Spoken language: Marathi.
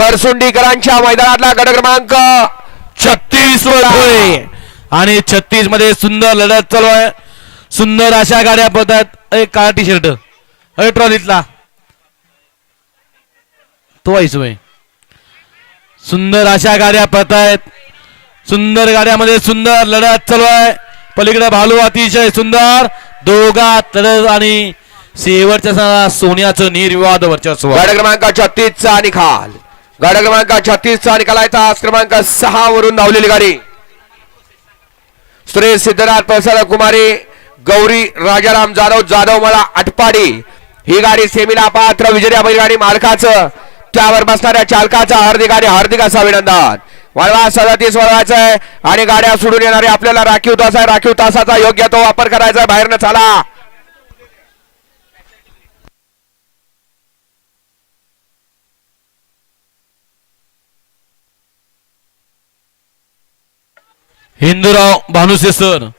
खरसुंडीकरांच्या मैदानातला गट क्रमांक छत्तीस होय आणि छत्तीसमध्ये सुंदर लढत चालू आहे. सुंदर अशा गाड्या पडतात. एक काळा टी शर्ट अरे ट्रॉलीतला तो ऐसू सुंदर अशा गाड्या पडतायत. सुंदर गाड्यामध्ये सुंदर लढत चालू आहे. पलीकडे भालू अतिशय सुंदर. दोघात लढत आणि शेवटच्या सोन्याचं निर्विवाद वर्चस्व. क्रमांक छत्तीस चा गाड्या क्रमांक छत्तीस चा निकाल क्रमांक सहा वरून धावलेली गाडी. सुरेश सिद्धनाथ प्रसाद कुमारी गौरी राजाराम जाधव जाधव मला अटपाडी ही गाडी सेमीला पात्र विजय बैलगाडी मालकाचं. त्यावर बसणाऱ्या चालकाचा हार्दिक आणि हार्दिक असा अभिनंदन. वळवा सदतीस वळवायचं आहे आणि गाड्या सोडून येणारे आपल्याला राखीव तास आहे. राखीव तासाचा योग्य तो वापर करायचा आहे. बाहेरनं चला. हिंदूराव भानुसे सर.